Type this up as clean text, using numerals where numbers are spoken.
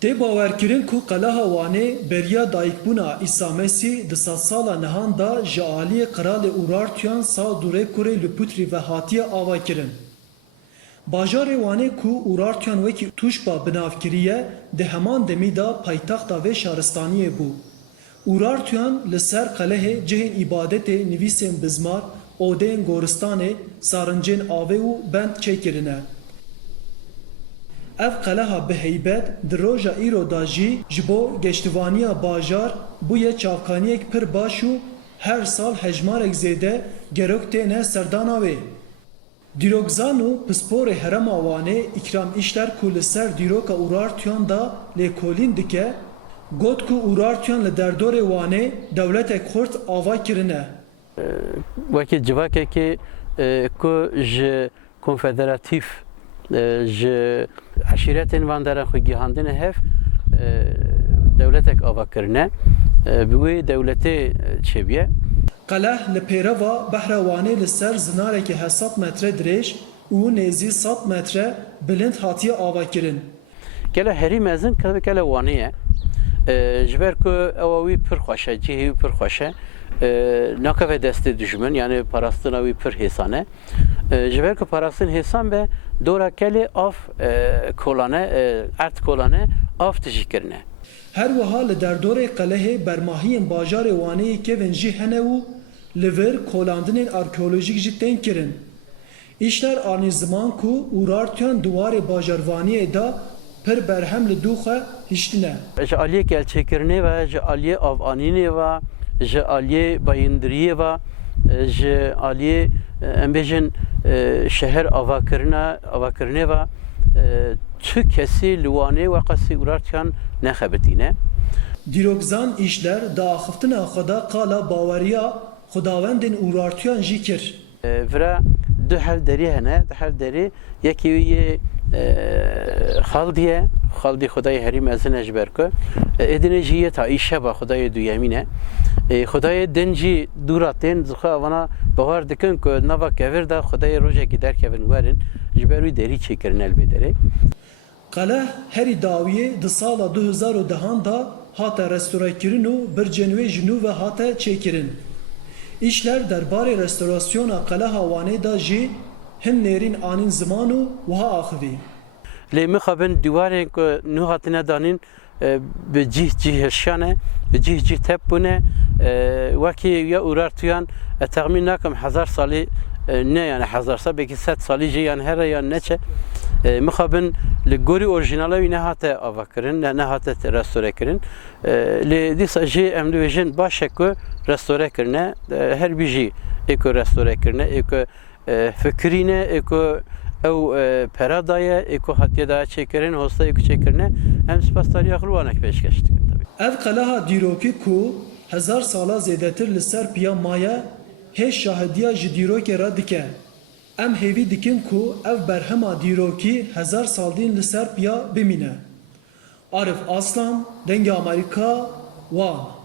Tê bawerkirin ku qeleha Wanê beriya dayîkbûna Îsa Mesîh di sala nehan da ji aliyê Qiralê Urartuyan sal dûrê kurê li Putrî ve hatiye avakirin. Bajarê Wanê ku Urartuyan wekî tûşba binavkiriye di heman demî da paytaxta vê şaristaniyê bû. Urartuyan li ser qelehê cihên îbadetê nivîsên bizmar, odeyên goristanê, sarincên avê û bend çêkirine. Ev qeleha bi heybet di roja îro da jî ji bo geştivaniya bajar bûye çavkaniyek pir baş û her sal hejmarek zêde gerok têne serdana wê. Dîrokzan û pisporê Herema Wanê İkram İşler ku li ser dîroka Urartuyan da lêkolîn dike, got ku Urartuyan li derdorê Wanê dewletek xurt ava kirine. Wekî civakekê ku ji konfederatif ji eşîretên van deran xwe gihandine hev dewletek ava kirine bi wê dewletê çêbiye. Qeleh li pêreva behra Wanê li ser zinarekî hesat metre dirêj û nêzî 100 metre bilind hatiye avakirin. Gele herî mezin gele Wanê ye. Ji ber ku ewa wî pir xweş e, cihê wî pir xweş e. Nakeve destê dijmin yani parastina wî pir hêsan e. Ji ber ku parastin hêsan be dora kelê av kolane, ert kolane av tijî kirine. Her wiha li derdorê qelehê bermahiyên bajarê Waneyê kevin jî hene û li vir kolandinên arkeolojîk jî tên kirin. İşler anî ziman ku Urartuyan duwarê bajarvaniyê da pir berhem li dû xwe hiştine. Ji aliyê gelçêkirinê ve ji aliyê avanînê ve ji aliyê bayîndiriyê ve ji aliyê em bêjin şeher avakirinê ve çi kesî li Wanê ve qasî Urartuyan nexebitîne. Dîrokzan İşler da axiftina xwe da qala baweriya Xudawendên Urartuyan jî kir. Vira du hevderî hene, di hevderî yekî wî xaldiye, xaldî Xudayê herî mezin e ji ber ku êdînê jî yê ta îşeba Xudayê duyemîn e. Xudayê din jî dûra tên zixwe evana bawer dikin ku nava kevir da Xudayê rojekî derkevin werin ji ber wî derî çêkirin elbêderê. Qeleh herî dawiyê di sala 2010 da hate restorekirin û bircên wê ji nû ve hate çêkirin. İşler derbarê restorasyona qeleha Wanê da jî hin nêrîn anîn ziman û wiha axivî. Lê mixabin dîwarên ku nû hatine danîn bi cih hêşan e, bi cih tep bûne wekî ya Urartuyan texmîn nakim 1000 salî ne yani 1000 sal belki 100 salî jî yan here yan neçe mixabin li gorî orijinala wî nehate avakirin, ne hate restore kirin. Lê dîsa jî em dibêjin baş e ku restore kirine, her bî jî ê ku restore kirine, ê ku fikirîne, ê ku ew pera daye, ê ku hatiye da çêkirin, hosta ê ku çêkirine em spasdariya xulwanek pêşkêş dikin tabii. Ev qeleha dîrokî ku 1000 sala zêdetir li ser piya maye hêj şahidiya ji dîrokê re dike. Em hêvî dikin ku ev berhema dîrokî 1000 saldîn li ser piya bimîne. Arif Aslan, Dengê Amerîka, Wan.